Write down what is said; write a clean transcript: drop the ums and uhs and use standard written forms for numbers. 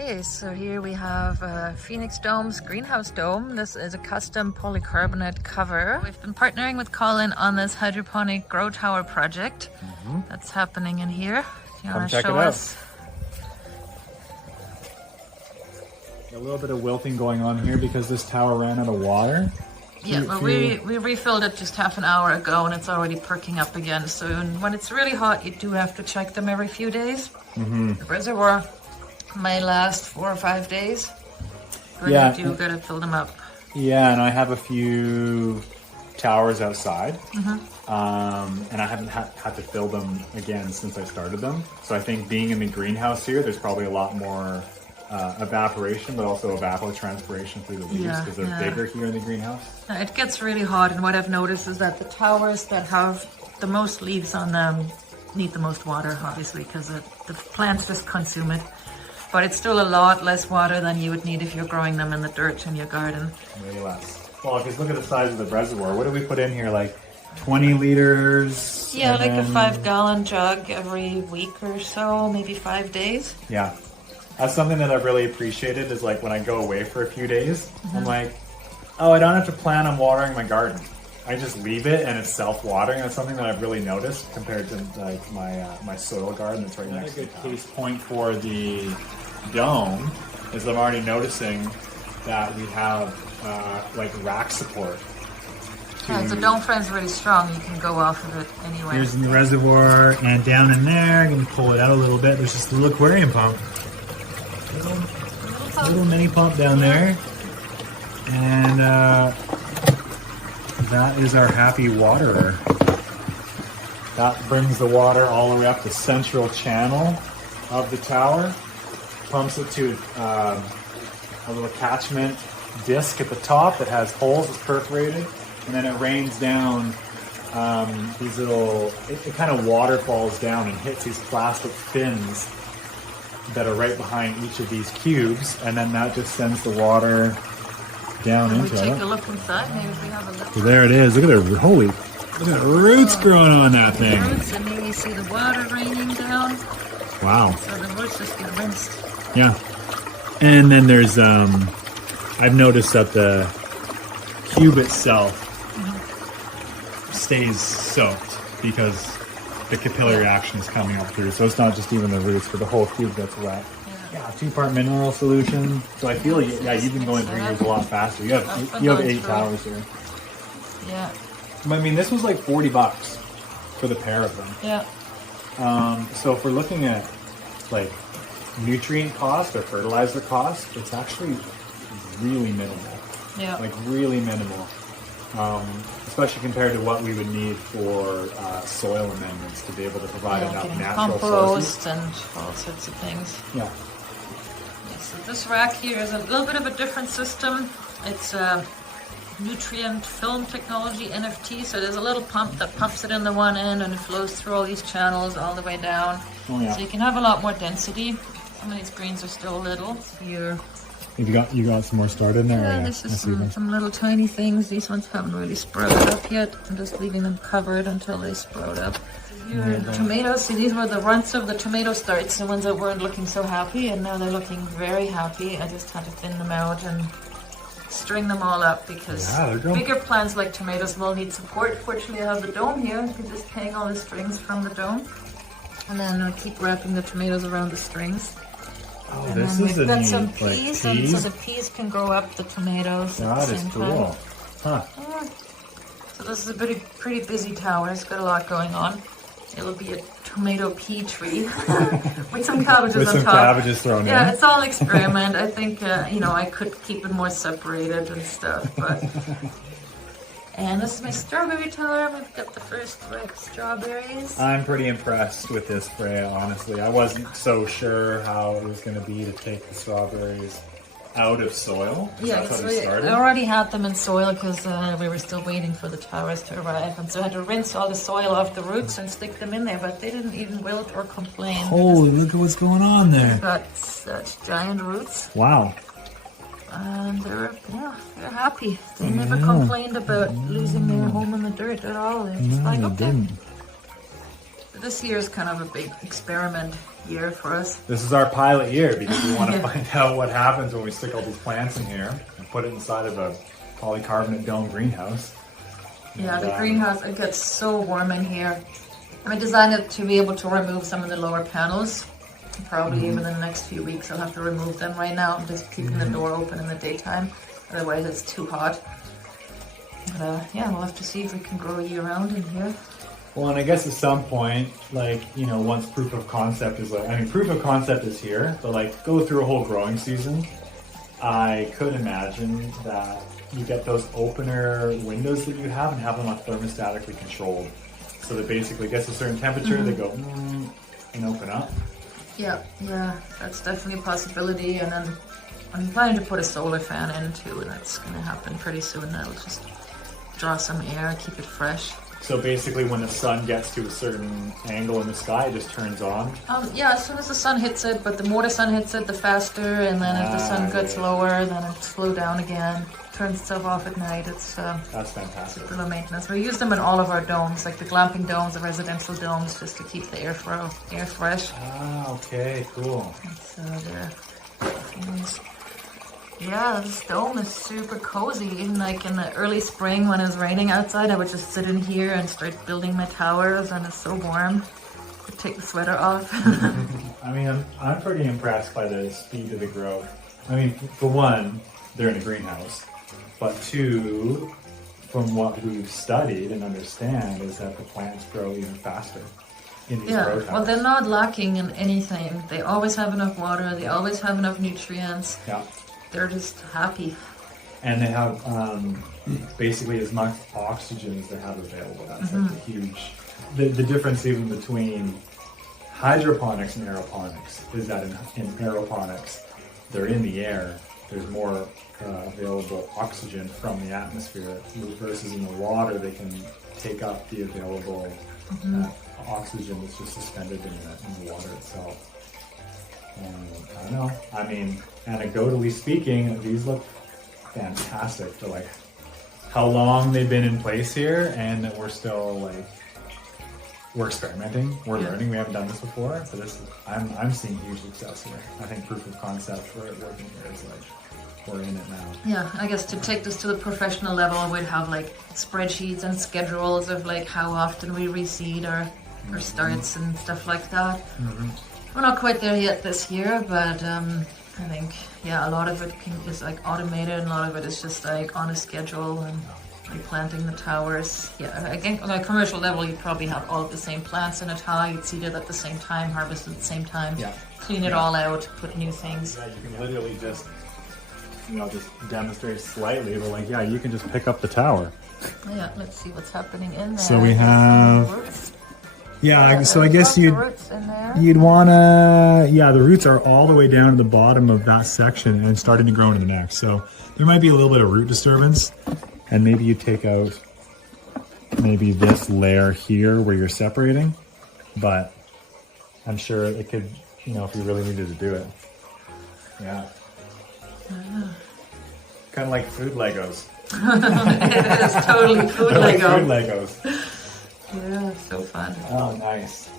Okay, so here we have Phoenix Dome's greenhouse dome. This is a custom polycarbonate cover. We've been partnering with Colin on this hydroponic grow tower project that's happening in here. Do you want to show us? A little bit of wilting going on here because this tower ran out of water. Yeah, but we refilled it just half an hour ago and it's already perking up again. So when it's really hot, you do have to check them every few days. The reservoir may last 4 or 5 days. But you do gotta fill them up. Yeah, and I have a few towers outside. And I haven't had to fill them again since I started them. So I think being in the greenhouse here, there's probably a lot more evaporation, but also evapotranspiration through the leaves because they're bigger here in the greenhouse. It gets really hot, and what I've noticed is that the towers that have the most leaves on them need the most water, obviously, because the plants just consume it. But it's still a lot less water than you would need if you're growing them in the dirt in your garden. Way less. Well, if you look at the size of the reservoir, what do we put in here? Like 20 liters? Yeah, like a 5-gallon jug every week or so, maybe 5 days. Yeah. That's something that I've really appreciated is like when I go away for a few days, I'm like, oh, I don't have to plan on watering my garden. I just leave it and it's self-watering. That's something that I've really noticed compared to like my soil garden that's right next to it. A good case point for the dome is I'm already noticing that we have like rack support. Yeah, the dome frame's really strong. You can go off of it anywhere. Here's in the reservoir and down in there. I'm going to pull it out a little bit. There's just a little aquarium pump. Little mini pump down there. And that is our happy waterer. That brings the water all the way up the central channel of the tower. Pumps it to a little catchment disc at the top that has holes, it's perforated, and then it rains down these little, it kind of waterfalls down and hits these plastic fins that are right behind each of these cubes, and then that just sends the water down into it. Can we take a look inside? Maybe we have a look. So there it is. Look at the look at the roots growing on that thing. Roots, and then you see the water raining down. Wow. So the roots just get rinsed. Yeah. And then there's I've noticed that the cube itself stays soaked because the capillary action is coming up through. So it's not just even the roots, but the whole cube gets wet. Yeah, 2-part mineral solution. So I feel you've been going through yours a lot faster. You have 8 towers here. Yeah. I mean, this was like $40 for the pair of them. Yeah. So if we're looking at like nutrient cost or fertilizer cost, it's actually really minimal. Yeah. Like really minimal. Especially compared to what we would need for soil amendments to be able to provide enough natural compost sources. And all sorts of things. Yeah. So this rack here is a little bit of a different system. It's nutrient film technology, NFT. So there's a little pump that pumps it in the one end and it flows through all these channels all the way down. Oh, yeah. So you can have a lot more density. Some of these greens are still little. Here. You got some more started in there? Yeah, this is some little tiny things. These ones haven't really sprouted up yet. I'm just leaving them covered until they sprout up. Here are the tomatoes. See, these were the runts of the tomato starts, the ones that weren't looking so happy, and now they're looking very happy. I just had to thin them out and string them all up because bigger plants like tomatoes will need support. Fortunately, I have the dome here. I can just hang all the strings from the dome. And then I keep wrapping the tomatoes around the strings. Oh, and this then is we've got some like peas, and so the peas can grow up the tomatoes. That is cool. Huh. Yeah. So this is a pretty busy tower. It's got a lot going on. It'll be a tomato pea tree with some cabbages on top. With some cabbages thrown in. Yeah, it's all experiment. I think I could keep it more separated and stuff, but. And this is my strawberry tower. We've got the first ripe strawberries. I'm pretty impressed with this spray, honestly. I wasn't so sure how it was going to be to take the strawberries out of soil. Yeah, that's how they started. I already had them in soil because we were still waiting for the towers to arrive. And so I had to rinse all the soil off the roots and stick them in there, but they didn't even wilt or complain. Holy, look at what's going on there. They've got such giant roots. Wow. And they're happy. They never complained about losing their home in the dirt at all. They're just like, okay. Didn't. This year is kind of a big experiment year for us. This is our pilot year because we want to find out what happens when we stick all these plants in here and put it inside of a polycarbonate dome greenhouse. Yeah, And, the greenhouse, it gets so warm in here. I designed it to be able to remove some of the lower panels. Probably even in the next few weeks I'll have to remove them. Right now I'm just keeping the door open in the daytime, otherwise it's too hot. But yeah, we'll have to see if we can grow year round in here. Well, and I guess at some point, like, you know, once proof of concept is like, I mean, proof of concept is here, but like go through a whole growing season, I could imagine that you get those opener windows that you have and have them thermostatically controlled. So that basically gets a certain temperature, they go, and open up. Yeah, that's definitely a possibility. And then I'm planning to put a solar fan in too, and that's going to happen pretty soon. That'll just draw some air, keep it fresh. So basically when the sun gets to a certain angle in the sky, it just turns on? Yeah, as soon as the sun hits it, but the more the sun hits it, the faster, and then if the sun gets lower, then it'll slow down again. Turns itself off at night. It's that's fantastic. super low maintenance. We use them in all of our domes, like the glamping domes, the residential domes, just to keep the air fresh. Ah, okay, cool. So yeah, this dome is super cozy. Even like in the early spring when it was raining outside, I would just sit in here and start building my towers, and it's so warm. I'd take the sweater off. I mean, I'm pretty impressed by the speed of the growth. I mean, for one, they're in a greenhouse. But two, from what we've studied and understand, is that the plants grow even faster in these grow towers. Well, they're not lacking in anything. They always have enough water. They always have enough nutrients. Yeah. They're just happy. And they have basically as much oxygen as they have available. That's like a huge... The difference even between hydroponics and aeroponics is that in aeroponics, they're in the air. There's more available oxygen from the atmosphere versus in the water they can take up the available oxygen that's just suspended in the water itself. And I don't know, I mean, anecdotally speaking, these look fantastic for like how long they've been in place here, and that we're still like, we're experimenting, we're learning, we haven't done this before, so this is, I'm seeing huge success here. I think proof of concept for it working here is like, we're in it now. Yeah, I guess to take this to the professional level, we'd have like spreadsheets and schedules of like how often we reseed our starts and stuff like that. We're not quite there yet this year, but I think, yeah, a lot of it is like automated, and a lot of it is just like on a schedule and replanting the towers. Yeah, again, on a commercial level, you'd probably have all of the same plants in a tower. You'd seed it at the same time, harvest at the same time, clean it all out, put new things. Yeah, you can literally just, you know, just demonstrate slightly, but like, yeah, you can just pick up the tower. Yeah, let's see what's happening in there. So we have... Yeah, so I guess you'd wanna... the roots are all the way down to the bottom of that section and starting to grow into the next. So there might be a little bit of root disturbance, and maybe you take out maybe this layer here where you're separating, but I'm sure it could, you know, if you really needed to do it. Yeah. Kind of like food Legos. It is totally food They're like Lego. food Legos. Yeah, so fun. Oh, nice.